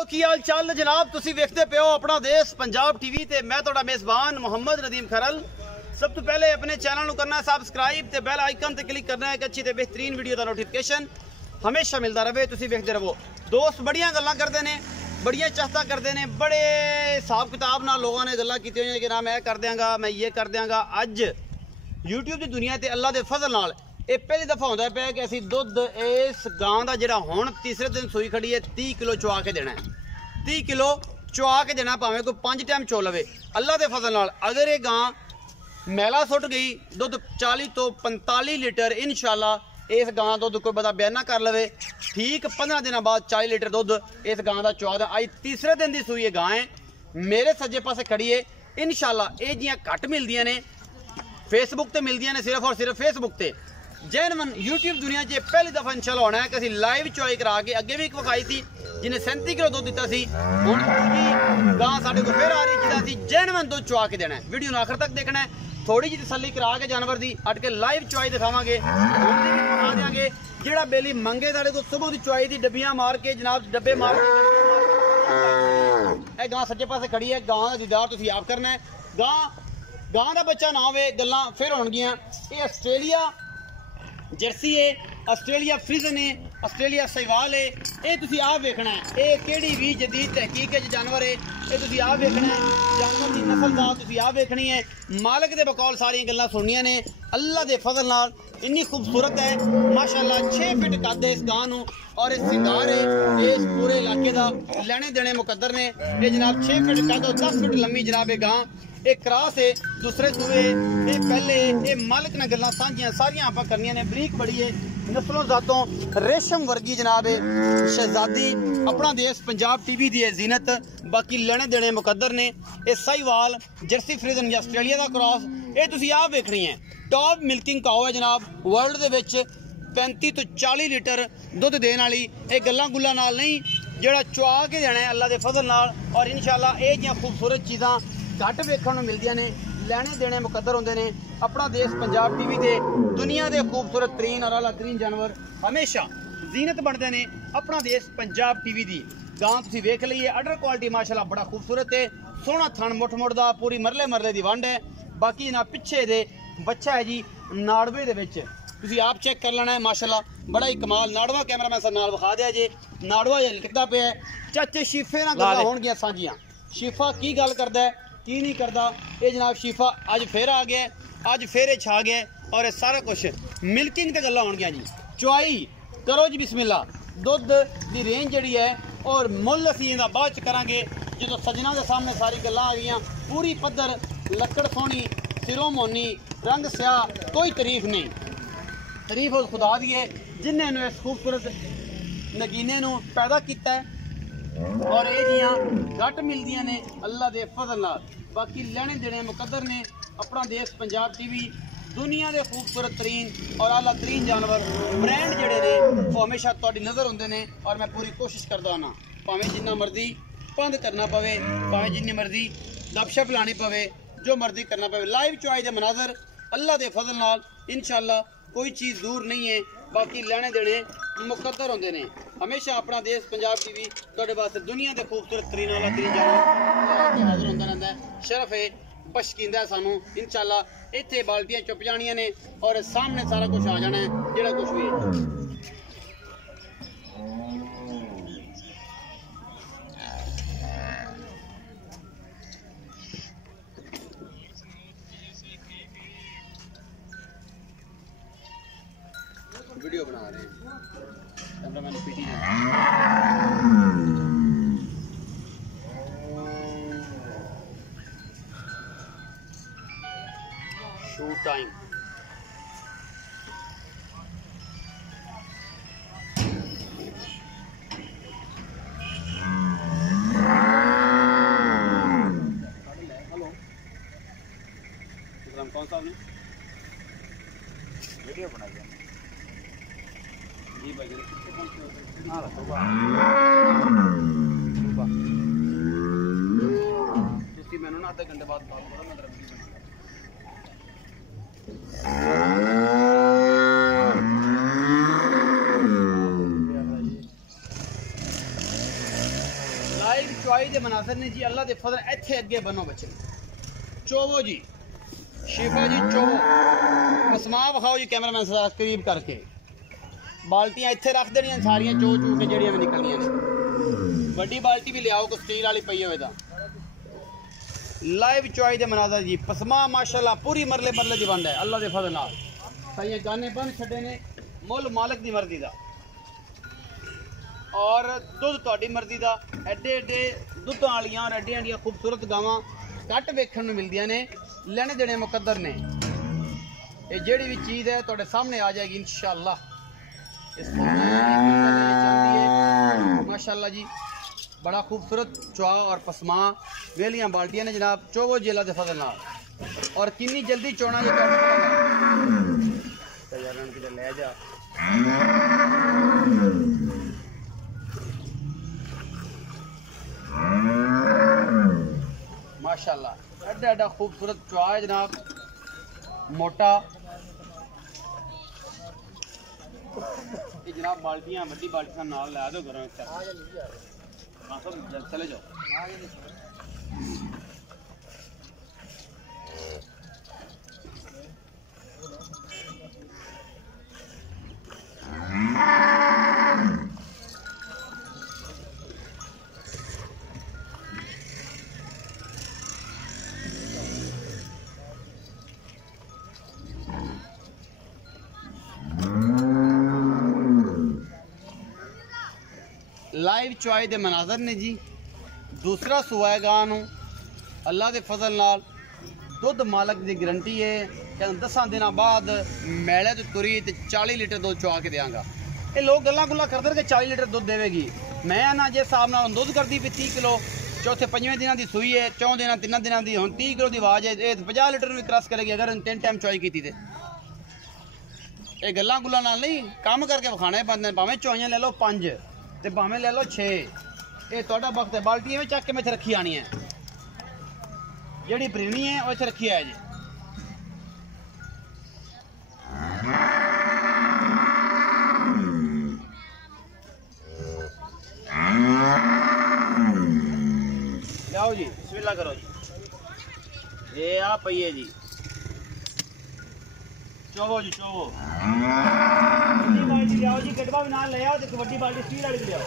दोस्तों की हाल चाल जनाब तुसी वेखते पे हो अपना देश पंजाब टीवी ते मैं तुहाडा मेजबान मोहम्मद नदीम खरल। सब तो पहले अपने चैनल को करना सबसक्राइब ते बेल आइकन ते क्लिक करना है कि अच्छी ते बेहतरीन वीडियो का नोटिफिकेशन हमेशा मिलता रहे, तुसी वेखते रहो। दोस्त बड़ियां गल्लां करते हैं, बड़ियां चाहता करते हैं, बड़े हिसाब किताब नाल लोगों ने गल्लां कीती होई कि ना मैं कर देंगा, मैं ये कर देंगा। अज यूट्यूब की दुनिया ते अल्लाह के फजल नाल ये पहली दफ़ा होता पे कि असी दुध इस गां का जोड़ा हुण तीसरे दिन सूई खड़ी है 30 किलो चुआ के देना है। 30 किलो चुआ के देना, भावें कोई 5 टाइम चो लवे अल्लाह के फजल नाल। अगर ये गां मैला सुट गई दुध 40 तो 45 लीटर इंशाल्लाह इस गां दुध कोई बंदा बयाना कर लवे, ठीक 15 दिन बाद 40 लीटर दुध इस गां का चुआ दा। अज तीसरे दिन की सूई गां है, मेरे सज्जे पासे खड़ी है। इंशाल्लाह ये जियां घट मिलदियां ने फेसबुक ते मिलदियां ने, सिर्फ और सिर्फ फेसबुक ते। जैनवन यूट्यूब दुनिया च पहली दफा इंशाल्लाह होना है कि लाइव चुआई करा के, अगे भी एक विखाई थी जिन्हें 37 किलो दुध दिता सी, हुण दूजी गां साडे को फिर आ रही जिहदा सी जैनवन दुध चुआ के देना है। वीडियो आखिर तक देखना है, थोड़ी जी तसल्ली करा के जानवर दी अट के लाइव चुआई दिखावांगे, दिखा देंगे। जिहड़ा बेली मंगे साडे को सुबह की चुआई दी डब्बियां मार के जनाब डब्बे मार के गां सज्जे पासे खड़ी है। गां का दीदार तुसीं आप करना है। गां का बच्चा ना होवे गल्लां फिर होणगियां। ये आस्ट्रेलिया जर्सी है, आस्ट्रेलिया फ्रीजन है, आस्ट्रेलिया सहीवाल है। ये तुसी आप वेखना है, ये केड़ी भी जदीद तहकीक है जानवर है, ये तुसी आप वेखना है। जानवर की नस्ल दा तुसी आप वेखनी है। मालिक दे बकौल सारी गल्लां सुनियां ने। अल्लाह दे फजल नाल इन्नी खूबसूरत है माशाअल्लाह। 6 फिट कद है इस गां नूं और इस सिंगार है इस पूरे इलाके दा लेने देने मुकद्दर ने। ये जनाब 6 फिट कद और 10 फिट लंबी जनाब गां एक क्रास है, दूसरे सूए ये पहले ये मालिक ने गल्लां सांझियां सारियां आप करनियां ने। बरीक बड़ी है, नस्लों जातों रेशम वर्गी जनाब है शहजादी। अपना देश पंजाब टीवी दी है जीनत, बाकी लेने देने मुकद्दर ने। ये साहीवाल जर्सी फ्रीजन या आस्ट्रेलिया का क्रॉस ये तुसी आप वेखनी है। टॉप मिल्किंग काओ है जनाब वर्ल्ड दे विच 35 तो 40 लीटर दुध देने वाली। ये गल्लां गुल्लां नाल नहीं, जिहड़ा चुआ के देना है अल्लाह के फजल नाल। और इंशाल्लाह ये जिहियां खूबसूरत चीज़ां घट वेखण नूं मिलदियां ने, लेने देने मुकद्दर होंदे ने। अपना देश पंजाब टीवी दे दुनिया के खूबसूरत तरीन और आला तरीन जानवर हमेशा जीनत बनते ने। अपना देश पंजाब टीवी दी गां तुसीं वेख लईए, अडर क्वालिटी माशाल्लाह बड़ा खूबसूरत है। सोहना थन मुठ मुठ दा, पूरी मरले मरले दी वंड है। बाकी ना पिछे दे बच्चा है जी नाड़वे दे विच, तुसीं आप चेक कर लेना है माशाल्लाह बड़ा ही कमाल। नाड़वा कैमरामैन साहब नाल विखा दिया जे, नाड़वा ये लिखदा पिया है। चाचे शीफे नाल गल्लां होणगियां सांझियां। शीफा की गल करदा है की नहीं करता, ये जनाब शीफा अज फिर आ गया, अज फिर छा गया और ये सारा कुछ मिल्किंग ते गल्लां होणगियां जी। चुआई करो जी बिस्मिल्लाह। दुध की रेंज जिहड़ी है और मुल असीं इहदा बाद च करांगे जो सजना के सामने सारी गल्लां आ गईयां। पूरी पद्धर, लक्कड़ सोहनी, सिरों मोनी, रंग स्याह, कोई तारीफ नहीं। तारीफ उस खुदा दी है जिन्हें इन्हूं इस खूबसूरत नगीने नूं पैदा किया है। और ये जियां घट मिलदियां ने अल्लाह दे फजल नाल, बाकी लेने देने मुकद्दर ने। अपना देश पंजाब टीवी दुनिया के खूबसूरत तरीन और आला तरीन जानवर ब्रांड जिहड़े ने वो हमेशा तुहाडी नज़र होंदे ने। और मैं पूरी कोशिश करदा ना, भावें जिन्ना मर्जी बंद करना पवे, भावें जिन्नी मर्जी गपशप लानी पवे, जो मर्जी करना पवे। लाइव चुआई दे मनाजर अल्लाह दे फजल नाल इंशाल्लाह कोई चीज़ दूर नहीं है। बाकी लेने देने मुकद्दर होंदे ने। हमेशा अपना देश पंजाब टीवी तुहाडे वास्ते दुनिया के खूबसूरत तरीन वाला तरीन जानवर हाजिर होंदा रहिंदा है। शरफ है, बशकींदा सानू इंशाल्लाह। इत्थे बाल्टियां चुप जानियां ने और सामने सारा कुछ आ जाना है जिहड़ा कुछ भी है। वीडियो बना रहे हैं कैमरामैन पीटी ने। शूट टाइम कौन सा आपने वीडियो बनाई है जी भाई? हाँ तुसी मैनू ना आधे घंटे बाद कॉल करो, मैं तेरा वीडियो बना लाइव चुआई के मनासर ने जी अल्लाह के फजल इत्थे अगे बनो बच्चे चोवो जी शिफा जी चोवो पसमा विखाओ जी कैमरामैन से करीब करके बाल्टियां इत्थे रख देनियां सारियां चो चू के जड़ियां भी निकलनियां ने बड़ी बाल्टी भी लियाओ कोई स्टील वाली पई होवे दा लाइव चुआई दे मनाजर जी पसमा माशाल्लाह पूरी मरले मरले दी बंद है अल्लाह दे फजल नाल सही गाने बन छड़े ने मुल मालिक दी मर्जी दा और दुध तुहाडी मर्जी दा एडे एडे दुध वालियां और एडे एडियां खूबसूरत गावां घट वेखण नूं मिलदियां ने लेने देने मुकद्दर ने ये जेड़ी भी चीज़ है तुहाडे सामने आ जाएगी इंशाअल्लाह माशाल्लाह जी बड़ा खूबसूरत चुआ और पसमा वेलियां बाल्टियां ने जनाब चोवो जिला दे फजल नाल और कितनी जल्दी चोना जो ले जा माशाल्लाह एडा एडा खूबसूरत चुआ है जनाब मोटा ये जनाब बाल्टियां बड़ी बाल्टियां नाल ला दो करो चले जाओ लाइव चुआई दे मनाजर ने जी दूसरा सुआ है गां नूं अल्लाह के फजल नाल दुध मालक की गारंटी है कि 10 दिन बाद मैले तो तुरी तो 40 लीटर दुध चुआ के देंगा ये लोग गल्लां गुल्लां करदे कि 40 लीटर दुध देवेगी मैं ना जे हिसाब नाल दुध करदी भी 30 किलो चौथे पंजवें दिनों की सूई है 4 दिन 3 दिनों की हुण 30 किलो की आवाज़ है ये 50 लीटर भी क्रॉस करेगी अगर 3 टाइम चुआई की तो ये गल्लां गुल्लां नाल नहीं काम करके विखाने पैंदे भावें चुआइयां ले लो 5 ते भावें ले लो 6 ये तुहाडा वक्त है बाल्टियां में चक के मैं इत्थे रखी आनी है जिहड़ी भरीनी है वो इत्थे रखी है जी लियाओ जी बिस्मिल्लाह करो जी ये आ पई है जी चोवो जी चोवो बड़ी बाल्टी लियाओ जी गडवा भी नाल ले आओ ते बड़ी बाल्टी स्टील वाली लियाओ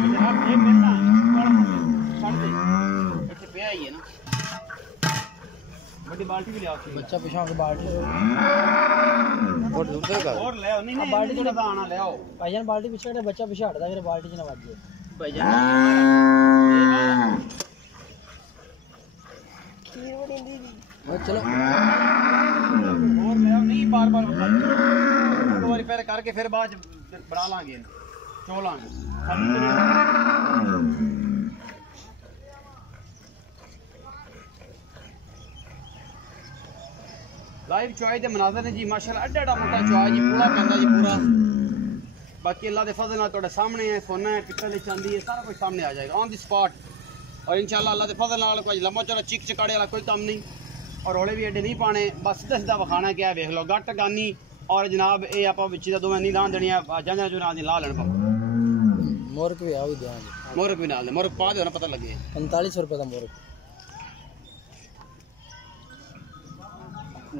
जनाब ये मिलना छड़ दे इत्थे पिया ही है ना बड़ी बाल्टी भी लियाओ बच्चा पिछा के बाल्टी और दूसरे का और ले नहीं नहीं बाल्टी थोड़ा आना ले आओ भाईजान बाल्टी पीछे हटे बच्चा पीछे हटदा फिर बाल्टी च ना वज जाए भाईजान खीर बड़ी दी चलो और ले आओ नहीं बार-बार एक बार पैर करके फिर बाद बना लांगे चो लांगे लाइव चुआई के मनाजर ने जी माशाल्लाह एडा एडा मोटा चुआ जी पूरा पैंदा जी पूरा बाकी अल्लाह के फजल नाल तुहाडे सामने है सोना है पित्तल है चांदी है सारा कुछ सामने आ जाएगा ऑन द स्पॉट और इंशाल्लाह अल्लाह के फजल नाल कोई लम्बा चौड़ा चिक चकाड़े वाला कोई काम नहीं और रोले भी एडे नहीं पाने बस सीधा सीधा विखाना क्या वेख लो गट गानी और जनाब ये आप बिच दो नहीं लान देनी जांजा जुना दी ला लेन पा मोरक भी आओ देंगे मोरक भी नाल दे मोरक पा दे ना पता लगे 4500 रुपए का मोरक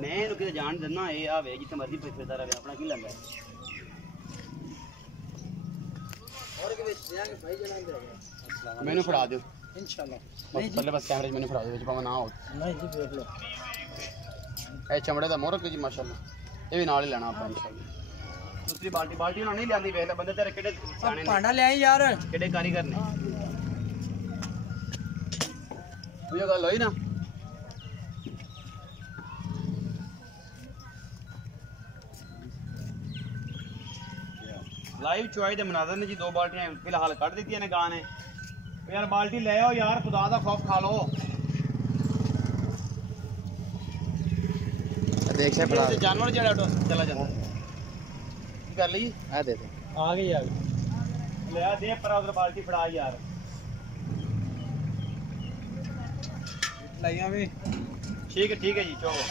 मैं किते जान देना ये आवे जिथे मर्जी फिरदा रहे अपना की लंगा और के विच देंगे भाई जनाब देंगे मैंने फड़ा दो इंशाल्लाह बस पहले बस कैमरे मैंने फड़ा दो विच पावा ना हो नहीं जी देख लो ए चमड़े दा मोरक जी माशाल्लाह ये भी नाल ही लेना आप इंशाल्लाह दूसरी बाल्टी बाल्टी ना नहीं लेंदी वेख ले बंदे तेरे केड़े साने भांडा ले आई यार केड़े कारीगर ने ये गल होई ना लाइव चुआई दे मनाजर ने जी 2 बाल्टियां फिलहाल कट दी ने गां ने यार बाल्टी ले आओ यार खुदा दा खौफ खा लो देख से फड़ा जानवर जेड़ा चला जाता की कर ली आ दे दे आ गई ले आ दे पर उधर बाल्टी फड़ा यार लाइया भी ठीक है जी चलो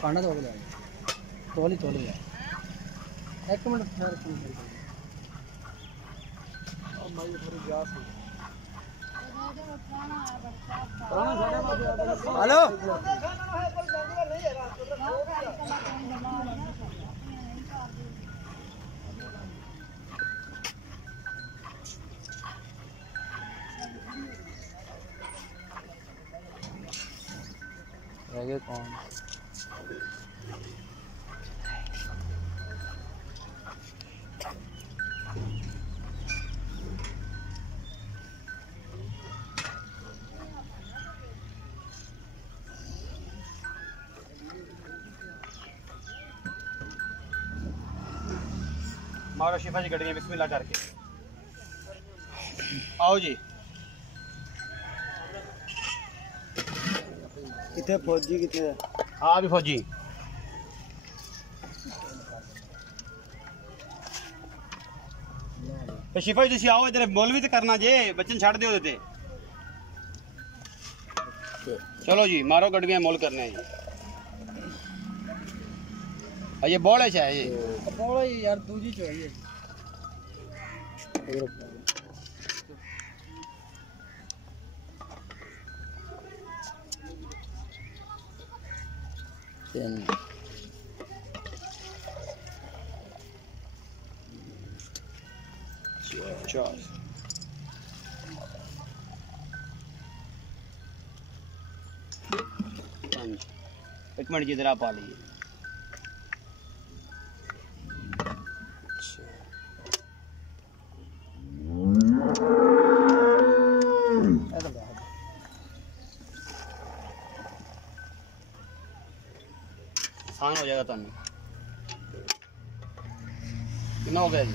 खाना तो ले तोली तोली है एक मिनट ठहर हेलो कौन मारो शिफा जी गड्डियां बिस्मिल्लाह करके आओ जी कितने फौजी कितने हाँ भी फौजी तो शिफा जी आओ इधर मोल भी तो करना जे बच्चन छड़ दो देते चलो जी मारो गड्डियां मोल करने हैं ये बोले है ये बोले यार दूजी चाहिए एक मिनट जी जरा पा लीजिए आसान हो जाएगा तुम कितना हो गया जी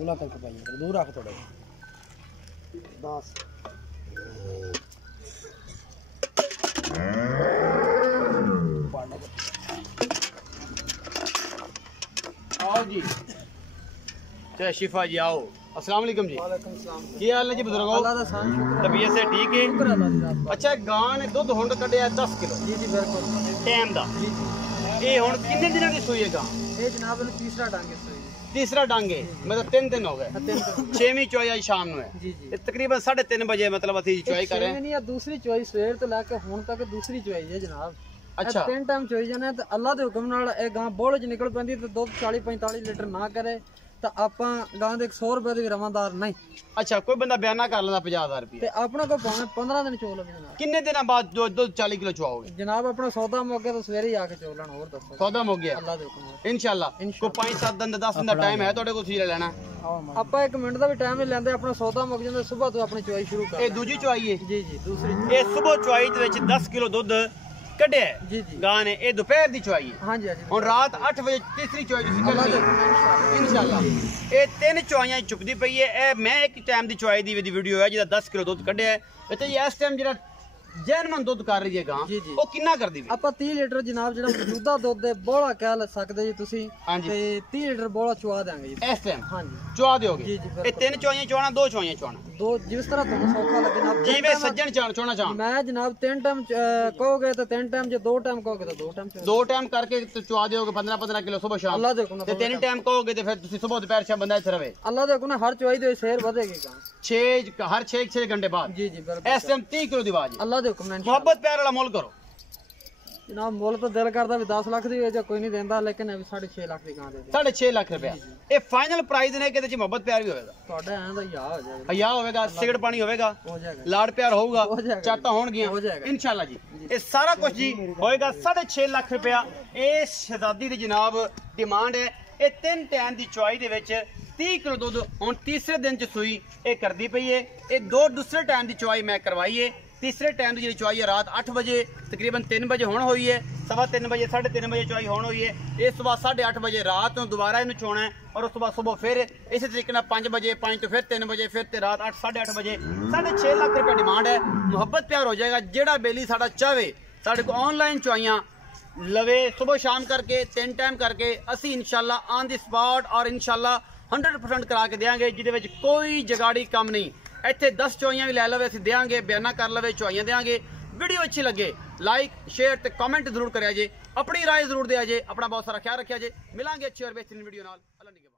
6 करके पाइए दूर रख थोड़े 10 आओ जी चलो शिफा जी आओ अस्सलाम वालेकुम जी वालेकुम सलाम की हाल है जी बुजुर्गो अल्लाह दा शान शुक्र तबीयत से ठीक है शुक्र अल्लाह दी रात अच्छा गां ने दूध हुंड कढ़िया 10 किलो जी जी बिल्कुल टाइम दा जी जी ये हुण कितने दिनों की सूई है गां ये जनाब ने तीसरा डांगे सोई तीसरा डांगे मतलब 3 दिन हो गए 6वीं चोई आज शाम ਨੂੰ है जी जी तकरीबन 3:30 बजे मतलब ਅਸੀਂ चोई कर रहे हैं नहीं दूसरी चोई सवेर तो लेके हुन तक दूसरी चोई है जनाब अच्छा 3 टाइम चोई जाने तो अल्लाह दे हुक्म नाल ए गां बोल च निकल पैंदी ते दुध 40-45 लीटर ना करे तो ਆਪਾਂ गां ਦੇ 100 ਰੁਪਏ ਦੇ ਰਵਾਂਦਾਰ ਨਹੀਂ अच्छा कोई बंदा बयाना कर लेंदा 50000 रुपए ਤੇ ਆਪਣਾ ਕੋ ਭਾਵੇਂ 15 ਦਿਨ ਚੋਲ ਲਵੇ ਜਨਾਬ कितने दिन बाद दूध 40 किलो चुआओगे ਜਨਾਬ ਆਪਣਾ ਸੌਦਾ ਮੌਕੇ ਤੋਂ ਸਵੇਰੇ ਹੀ ਆ ਕੇ ਚੋਲਣ ਹੋਰ ਦੱਸੋ सौदा हो गया ਅੱਲਾਹ ਦੇ ਹੁਕਮ ਨਾਲ इंशाल्लाह को 5-7 दिन 10 दिन का टाइम है ਤੁਹਾਡੇ ਕੋਲ ਤੁਸੀਂ ਲੈ ਲੈਣਾ ਆਪਾਂ 1 ਮਿੰਟ ਦਾ ਵੀ ਟਾਈਮ ਨਹੀਂ ਲੈਂਦੇ ਆਪਣਾ ਸੌਦਾ ਮੁੱਕ ਜਾਂਦਾ ਸਵੇਰ ਤੋਂ ਆਪਣੀ ਚੁਆਈ ਸ਼ੁਰੂ ਕਰ ਇਹ ਦੂਜੀ ਚੁਆਈ ਹੈ ਜੀ ਜੀ ਦੂਸਰੀ ਇਹ ਸਵੇਰ ਚੁਆਈ ਦੇ ਵਿੱਚ 10 ਕਿਲੋ ਦੁੱਧ ਕੱਢਿਆ ਹੈ ਜੀ ਜੀ ਗਾਂ ਨੇ ਇਹ ਦੁਪਹਿਰ ਦੀ ਚੁਆਈ ਹੈ ਹਾਂਜੀ ਹਾਂਜੀ ਹੁਣ ਰਾਤ 8 ਵਜੇ ਤੀਸਰੀ ਚੁਆਈ ਤੁਸੀਂ ਅੱਲਾਹ ਦੇ ਕਰਨੀ ਹੁਕਮ ਨਾਲ ਇਨਸ਼ਾਅੱਲਾ ਇਹ ਤਿੰਨ ਚੁਆਈਆਂ ਚੁੱਕਦੀ ਪਈ ਹੈ ਇਹ ਮੈਂ ਇੱਕ ਟਾਈਮ ਦੀ ਚੁਆਈ ਦੀ ਵੀਡੀਓ ਹੈ ਜਿਹਦਾ 10 ਕਿਲੋ ਦੁੱਧ ਕੱਢਿਆ ਹੈ ਤੇ ਇਸ ਟਾਈਮ ਜਿਹੜਾ ਜੈਨਮਨ ਦੁੱਧ ਕਰ ਰਹੀ ਹੈ ਗਾਂ ਜੀ, ਜੀ। ਉਹ ਕਿੰਨਾ ਕਰਦੀ ਵੀ ਆਪਾਂ 30 ਲੀਟਰ ਜਨਾਬ ਜਿਹੜਾ ਮੌਜੂਦਾ ਦੁੱਧ ਦੇ ਬੋਲਾ ਕਹਿ ਲੈ ਸਕਦੇ ਜੀ ਤੁਸੀਂ ਹਾਂਜੀ। ਤੇ 30 ਲੀਟਰ ਬੋਲਾ ਚੁਆ ਦਾਂਗੇ ਜੀ ਇਸ ਟਾਈਮ ਹਾਂਜੀ ਚੁਆ ਦਿਓਗੇ ਜੀ, ਜੀ, ਇਹ ਬਿਲਕੁਲ। ਤਿੰਨ ਚੁਆਈਆਂ ਚੁਆਣਾ ਦੋ ਚੁਆਈਆਂ ਚੁਆਣਾ ਦੋ ਜਿਸ ਤਰ੍ਹਾਂ ਤੁਹਾਨੂੰ ਸੌਖਾ ਲੱਗੇ ਜਨਾਬ ਤਿੰਨ ਜਿਵੇਂ time ਸੱਜਣ ਚੋਣਾ ਚਾਹਣ ਮੈਂ ਜਨਾਬ 3 ਟਾਈਮ ਕਹੋਗੇ ਤਾਂ 3 ਟਾਈਮ ਜੇ 2 ਟਾਈਮ ਕਹੋਗੇ ਤਾਂ 2 ਟਾਈਮ ਦੋ ਟਾਈਮ ਕਰਕੇ ਤੇ ਚੁਆ ਦਿਓਗੇ 15 ਕਿਲੋ ਸਵੇਰ ਸ਼ਾਮ ਅੱਲਾਹ ਦੇ ਹੁਕਮ ਤੇ ਨਾਲ ਤਿੰਨ ਟਾਈਮ ਕਹੋਗੇ ਤੇ ਫਿਰ ਤੁਸੀਂ ਸਵੇਰ ਦੁਪਹਿਰ ਸ਼ਾਮ ਬੰਦਾ ਇੱਥੇ ਰਵੇ ਅੱਲਾਹ ਦੇ ਹੁਕਮ ਨਾਲ ਹਰ ਚੁਆਈ ਦੇ ਸ਼ੇਰ ਵਧੇਗੀ ਕਾਂ 6 ਹਰ 6 ਘੰਟੇ ਬਾਅਦ ਜੀ ਜੀ ਬਿਲਕੁਲ ਇਸ ਟਾਈਮ 30 ਕਿਲੋ ਦੀ ਆਵਾਜ਼ ਹੈ ਅੱਲਾਹ ਦੇ ਹੁਕਮ ਨਾਲ ਮੁਹੱਬਤ ਪਿਆਰ ਵਾਲਾ ਮੁੱਲ ਕਰੋ ਜਨਾਬ ਮੁੱਲ ਤਾਂ ਦਿਲ ਕਰਦਾ ਵੀ 10 ਲੱਖ ਦੀ ਹੋਏ ਜਾਂ ਕੋਈ ਨਹੀਂ ਦਿੰਦਾ ਲੇਕਿਨ ਇਹ 6.5 ਲੱਖ ਦੀ ਗਾਂ ਦੇ ਦੇ 6.5 ਲੱਖ ਰੁਪਇਆ ਇਹ ਫਾਈਨਲ ਪ੍ਰਾਈਸ ਨੇ ਕਿ ਇਹਦੇ ਚ ਮੁਹੱਬਤ ਪਿਆਰ ਵੀ ਹੋਵੇਗਾ ਤੁਹਾਡਾ ਐਂ ਦਾ ਯਾ ਹੋ ਜਾਏਗਾ ਹਯਾ ਹੋਵੇਗਾ ਸਿਗਰਟ ਪਾਣੀ ਹੋਵੇਗਾ ਹੋ ਜਾਏਗਾ ਲਾੜ ਪਿਆਰ ਹੋਊਗਾ ਹੋ ਜਾਏਗਾ। ਚਾਟਾਂ ਹੋਣਗੀਆਂ ਹੋ ਜਾਏਗਾ। ਇਨਸ਼ਾਅੱਲਾ ਜੀ ਇਹ ਸਾਰਾ ਕੁਝ ਜੀ ਹੋਏਗਾ 6.5 ਲੱਖ ਰੁਪਇਆ ਇਹ ਸ਼ਹਜ਼ਾਦੀ ਦੀ ਜਨਾਬ ਡਿਮਾਂਡ ਹੈ ਇਹ ਤਿੰਨ ਟਾਈਮ ਦੀ ਚੁਆਈ ਦੇ ਵਿੱਚ 30 ਕਿਲੋ ਦੁੱਧ ਹੁਣ ਤੀਸਰੇ ਦਿਨ ਚ ਸੂਈ ਇਹ ਕਰਦੀ ਪਈ ਹੈ ਇਹ ਦੋ ਦੂਸਰੇ ਟਾਈਮ ਦੀ ਚੁਆਈ ਮੈਂ ਕਰਵਾਈ ਹੈ तीसरे टाइम की जी चुआई है रात 8 बजे तकरीबन 3 बजे होने हुई है 3:15 बजे 3:30 बजे चुआई होने हुई है इस सुबह 8:30 बजे रात को दोबारा इन्हें चोना है और उस सुबह फिर इस तरीके 5 बजे 5 तो फिर 3 बजे फिर रात 8:30 बजे 6.5 लाख रुपये डिमांड है मुहब्बत प्यार हो जाएगा जेड़ा बेली साड़ा चाहे साढ़े को ऑनलाइन चुआइयाँ ਲਵੇ ਸੁਬਹ ਸ਼ਾਮ ਕਰਕੇ 3 ਟਾਈਮ ਕਰਕੇ ਅਸੀਂ ਇਨਸ਼ਾਅੱਲਾ ਔਨ ਦੀ ਸਪੌਟ ਔਰ ਇਨਸ਼ਾਅੱਲਾ 100% ਕਰਾ ਕੇ ਦੇਵਾਂਗੇ, ਜਿਹਦੇ ਵਿੱਚ ਕੋਈ ਜਗਾੜੀ ਕੰਮ ਨਹੀਂ। ਇੱਥੇ 10 ਚੋਈਆਂ ਵੀ ਲੈ ਲਵੇ ਅਸੀਂ ਦੇਵਾਂਗੇ, ਬਿਆਨਾ ਕਰ ਲਵੇ ਚੋਈਆਂ ਦੇਵਾਂਗੇ। ਵੀਡੀਓ अच्छी लगे लाइक शेयर ते कमेंट जरूर करिया जे, अपनी राय जरूर दिया जे। अपना बहुत सारा ख्याल रखिया जे। मिलांगे अच्छी और बेहतरीन वीडियो नाल। अल्लाह निगहबान।